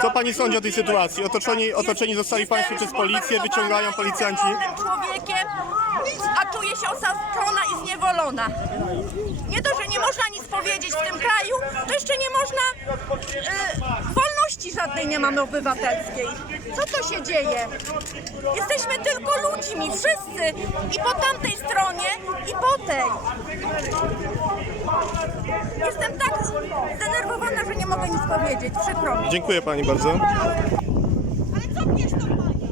Co pani sądzi o tej sytuacji? Otoczeni, otoczeni zostali państwo przez policję, wyciągają policjanci. Jestem człowiekiem, a czuję się osaczona i zniewolona. Nie to, że nie można nic powiedzieć w tym kraju, to jeszcze nie można... Wolności żadnej nie mamy obywatelskiej. Co to się dzieje? Jesteśmy tylko ludźmi, wszyscy. I po tamtej stronie, i po tej. Jestem tak zdenerwowana, że nie mogę nic powiedzieć. Przykro mi. Dziękuję pani bardzo. Ale co mnie to pani?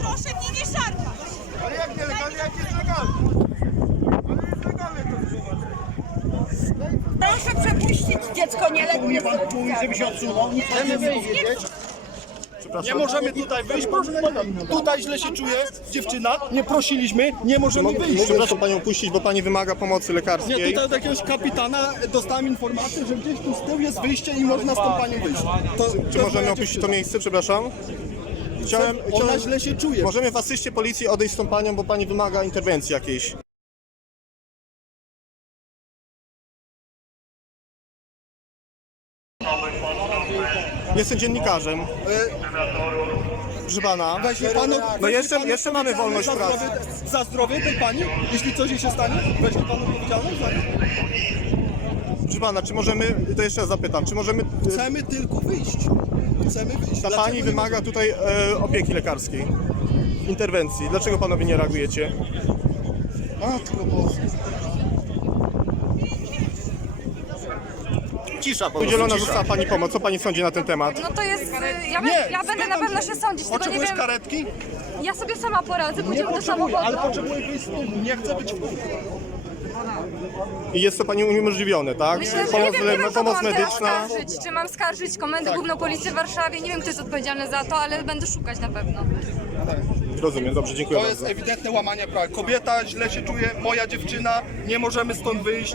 Proszę mnie nie szarpać. Ale jak nielegalnie, jak jest legalnie? Ale jest legalne to zobacz. Proszę przepuścić nieletnie z rodzicami. Żeby się odsunął, nie chcemy powiedzieć. Nie możemy tutaj wyjść, proszę pana. Tutaj źle się czuje dziewczyna, nie prosiliśmy, nie możemy wyjść. Przepraszam panią puścić, bo pani wymaga pomocy Nie, lekarskiej. tutaj od jakiegoś kapitana dostałem informację, że gdzieś tu z tyłu jest wyjście i można z tą panią wyjść. To, Czy możemy opuścić to miejsce, przepraszam? Chciałem, Ona chciałem, źle się czuje. możemy w asyście policji odejść z tą panią, bo pani wymaga interwencji jakiejś. Jestem dziennikarzem. Proszę pana. Weźmie panu, No weźmie jeszcze, pan jeszcze mamy wolność za pracy. zdrowie, za zdrowie tej pani, jeśli coś jej się stanie, weźmie pan odpowiedzialność za nią. Proszę pana, czy możemy, to jeszcze raz zapytam, czy możemy, Chcemy tylko wyjść. Chcemy wyjść. ta Dlaczego pani nie wymaga tutaj e, opieki lekarskiej, interwencji. Dlaczego panowie nie reagujecie? Matko Boże. Cisza, Udzielona została pani pomoc. Co pani sądzi na ten temat? No to jest, y, ja, ja będę na pewno się sądzić, tylko nie Potrzebujesz wiem, karetki? ja sobie sama poradzę, pójdziemy do potrzebuję, ale samochodu. potrzebuję wyjść z. Nie chcę być w. I jest to pani uniemożliwione, tak? Myślę, że nie Pomoc, wiem, nie wiem, kogo mam teraz skarżyć. Czy mam skarżyć Komendę Główną Policji w Warszawie? Nie wiem, kto jest odpowiedzialny za to, ale będę szukać na pewno. Rozumiem, dobrze, dziękuję To jest bardzo. ewidentne łamanie prawa. Kobieta źle się czuje, moja dziewczyna, nie możemy stąd wyjść.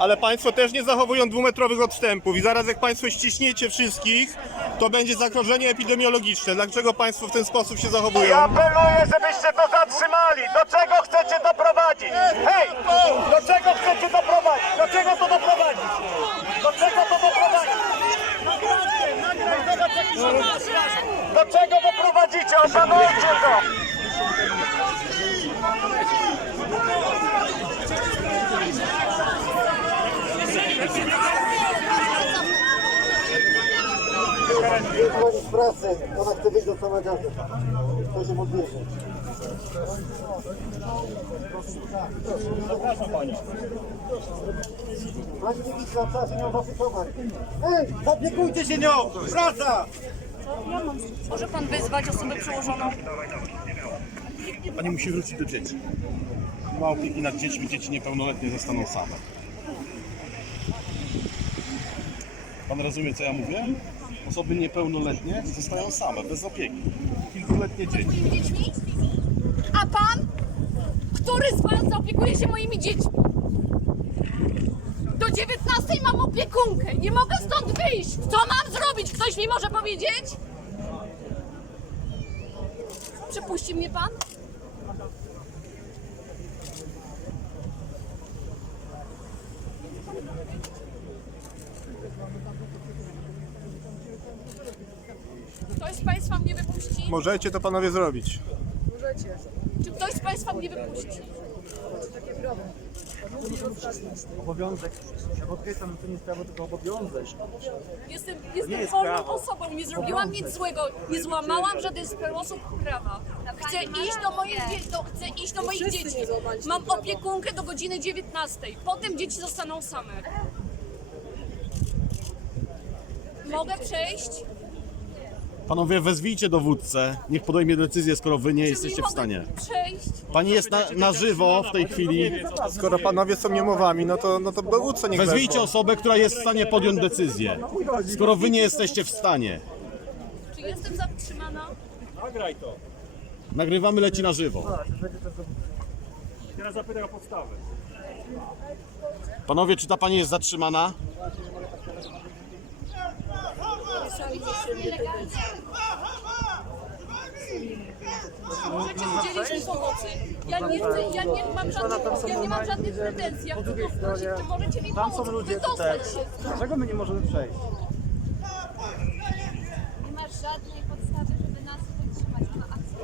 Ale państwo też nie zachowują dwumetrowych odstępów i zaraz jak państwo ściśniecie wszystkich, to będzie zagrożenie epidemiologiczne. Dlaczego państwo w ten sposób się zachowują? Apeluję, żebyście to zatrzymali. Do czego chcecie doprowadzić? Hej! Do czego chcecie doprowadzić? Do czego to doprowadzi? Do czego to doprowadzi? Do czego doprowadzicie? Opanujcie to! Pani z pracy, ona chce wyjść do samego To się podbierze. Pani ministra, trzeba się nią zaopiekować. Ej, zapiekujcie się nią! Praca! Może pan wyzwać osobę przełożoną? Pani musi wrócić do dzieci. Nie ma opieki nad dziećmi, dzieci niepełnoletnie zostaną same. Pan rozumie, co ja mówię? Osoby niepełnoletnie zostają same, bez opieki. Kilkuletnie dzieci. moimi dziećmi? A pan? Który z was zaopiekuje się moimi dziećmi? Do 19 mam opiekunkę. Nie mogę stąd wyjść. Co mam zrobić? Ktoś mi może powiedzieć? Przepuści mnie pan? Ktoś z państwa mnie wypuści? Możecie to panowie zrobić. Czy ktoś z państwa mnie wypuści? Obowiązek. Podkreślam, że to nie sprawa, tylko obowiązek. Jestem, jestem wolną osobą, nie zrobiłam nic złego, nie złamałam w żaden sposób prawa. Chcę iść do moich, dzie- do, chcę iść do moich dzieci. Mam opiekunkę do godziny 19. Potem dzieci zostaną same. Mogę przejść? Panowie, wezwijcie dowódcę, niech podejmie decyzję, skoro wy nie jesteście w stanie. Przejść? Pani jest na, na żywo w tej chwili. Skoro panowie są niemowami, no to, no to dowódca niech Wezwijcie osobę, która jest w stanie podjąć decyzję. Skoro wy nie jesteście w stanie. Czy jestem zatrzymana? Nagrywamy leci na żywo. Teraz zapytaj o podstawę. Panowie, czy ta pani jest zatrzymana? Możecie udzielić mi pomocy. Ja nie chcę, ja nie mam żadnych, ja nie mam żadnych pretensji. Ja chcę tylko prosić, czy możecie mi Tam pomóc są ludzie tutaj. wydostać się. Dlaczego my nie możemy przejść? Nie masz żadnej podstawy, żeby nas podtrzymać na akcji.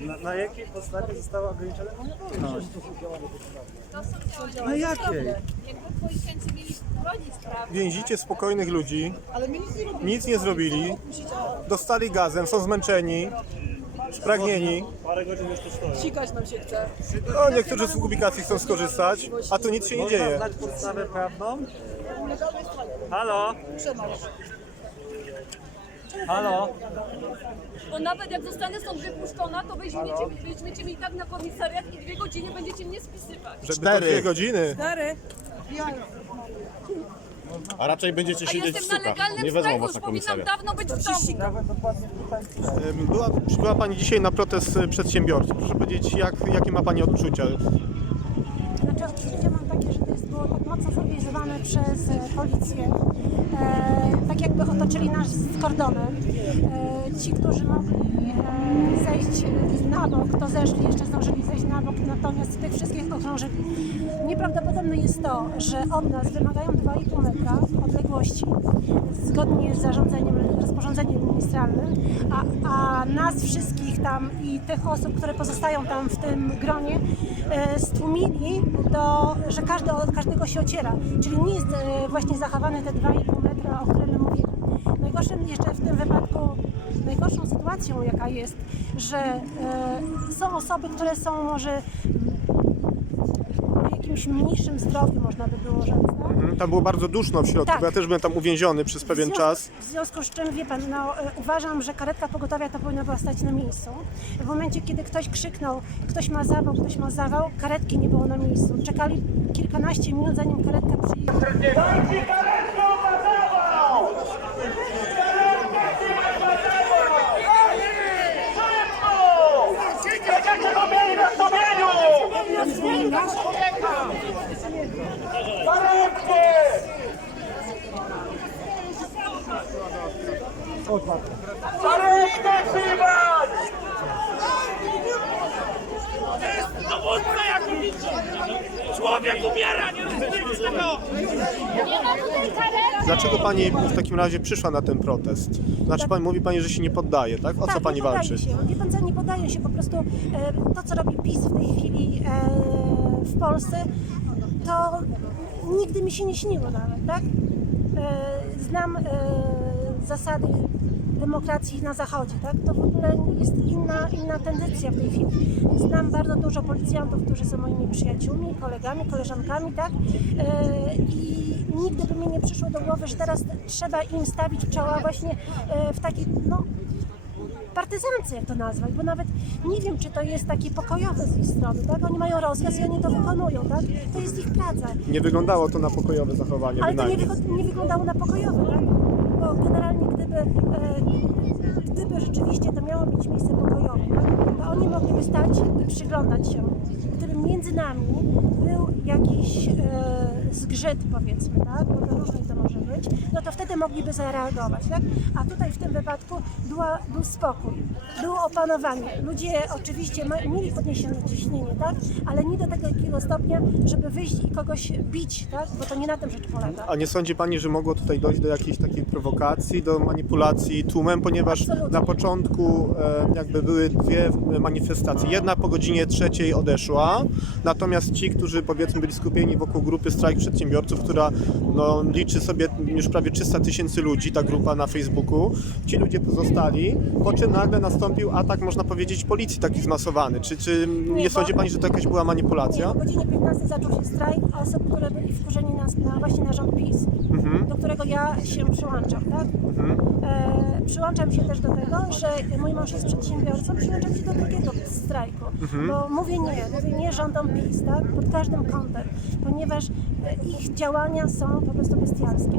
Na, na jakiej podstawie została ograniczona moja wolność? To są działania. Na jakiej? Jakby policjanci mieli bronić praw, Więzicie spokojnych ludzi, nic nie zrobili, dostali gazem, są zmęczeni, spragnieni. Sikać nam się chce. No, niektórzy z publikacji chcą skorzystać, a tu nic się nie Można dzieje. znać podstawę prawną? Halo? Halo? Bo nawet jak zostanę stąd wypuszczona, to weźmiecie, weźmiecie mnie i tak na komisariat i dwie godziny będziecie mnie spisywać. Żeby to dwie godziny. Stary. A raczej będziecie A siedzieć w jestem na sukach. legalnym Nie wezmą was już na powinnam komisariat. dawno być w domu. Ym, Była, była Pani dzisiaj na protest y, przedsiębiorców. Proszę powiedzieć, jak, jakie ma Pani odczucia? Znaczy takie, że to jest było mocno zorganizowane przez e, policję. E, tak jakby otoczyli nas z kordonem. E, ci, którzy mogli e, zejść na bok, to zeszli, jeszcze zdążyli zejść na bok, natomiast tych wszystkich okrążyli. Nieprawdopodobne jest to, że od nas wymagają 2,5 metra odległości zgodnie z zarządzeniem, rozporządzeniem ministralnym, a, a nas wszystkich tam i tych osób, które pozostają tam w tym gronie, e, stłumili do, że każdy od każdego się ociera. Czyli nie jest e, właśnie zachowane te 2,5 metra, o którym my mówimy. Najgorszym jeszcze w tym wypadku, najgorszą sytuacją jaka jest, że e, są osoby, które są może jakimś mniejszym zdrowiu, można by było rzec, tak? Mm, Tam było bardzo duszno w środku, Tak. bo ja też byłem tam uwięziony przez pewien w związku, czas. W związku z czym, wie pan, no, e, uważam, że karetka pogotowia to powinna była stać na miejscu. W momencie, kiedy ktoś krzyknął, ktoś ma zawał, ktoś ma zawał, karetki nie było na miejscu. Czekali kilkanaście minut, zanim karetka przyjechała. Dajcie karetkę Zmień nas człowieka! Zarebkę! Zarebkę przyjmać! Jest dowód! Karetkę trzymać! Dlaczego Pani w takim razie przyszła na ten protest? Znaczy Pani, mówi Pani, że się nie poddaje, tak? O co tak, Pani nie podaje walczy? Się. Wie pan co, nie podaje się po prostu e, to, co robi PiS w tej chwili e, w Polsce, to nigdy mi się nie śniło nawet, tak? E, znam e, zasady demokracji na zachodzie, tak? To w ogóle jest inna, inna tendencja w tej chwili. Znam bardzo dużo policjantów, którzy są moimi przyjaciółmi, kolegami, koleżankami, tak? E, I nigdy by mi nie przyszło do głowy, że teraz trzeba im stawić czoła właśnie e, w takiej, no, partyzance, jak to nazwać, bo nawet nie wiem, czy to jest takie pokojowe z ich strony, tak? Oni mają rozkaz i oni to wykonują, tak? To jest ich praca. Nie wyglądało to na pokojowe zachowanie Ale to nie, wyglądało na pokojowe, tak? Gdyby, e, gdyby rzeczywiście to miało mieć miejsce pokojowe, to oni mogliby stać i przyglądać się. Gdyby między nami był jakiś e, zgrzyt, powiedzmy, tak? Bo to różnie to może być, no to wtedy mogliby zareagować, tak? A tutaj w tym wypadku była, był spokój, było opanowanie. Ludzie oczywiście mieli podniesione ciśnienie, tak? Ale nie do takiego stopnia, żeby wyjść i kogoś bić, tak? Bo to nie na tym rzecz polega. A nie sądzi Pani, że mogło tutaj dojść do jakiejś takiej prowokacji, do manipulacji tłumem, ponieważ Absolutnie. na początku e, jakby były dwie manifestacje. Jedna po godzinie trzeciej odeszła, natomiast ci, którzy powiedzmy byli skupieni wokół grupy Strajk Przedsiębiorców, która no, liczy sobie już prawie 300 tysięcy ludzi, ta grupa na Facebooku, ci ludzie pozostali, po czym nagle nastąpił atak, można powiedzieć, policji taki zmasowany. Czy, czy nie, bo- sądzi Pani, że to jakaś była Nie, manipulacja? o godzinie 15 zaczął się strajk osób, które byli wkurzeni na, na właśnie na rząd PiS, do którego ja się przyłączam, tak? E, przyłączam się też do tego, że mój mąż jest przedsiębiorcą, przyłączam się do drugiego strajku, bo mówię nie, mówię nie rządom PiS, tak? Pod każdym kątem, ponieważ ich działania są po prostu bestialskie.